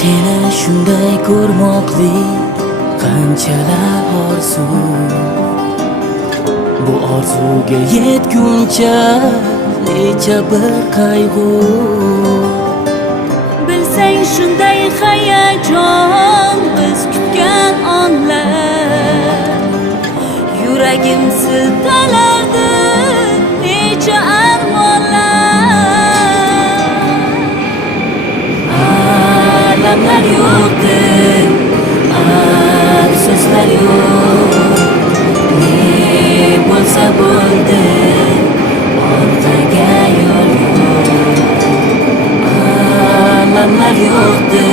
Seni shunday ko'rmoqlik qanchalar orzu. Bu orzuga yetguncha necha bir qayg'u. Bilsang shunday hayajon biz kutgan onlar. Yuragim siltalardi necha armonlar. Alamlar yo'qdi, afsuslar yo'q. Ne bo'lsa bo'ldi, orqaga yo'l yo'q. Alamlar yo'qdi,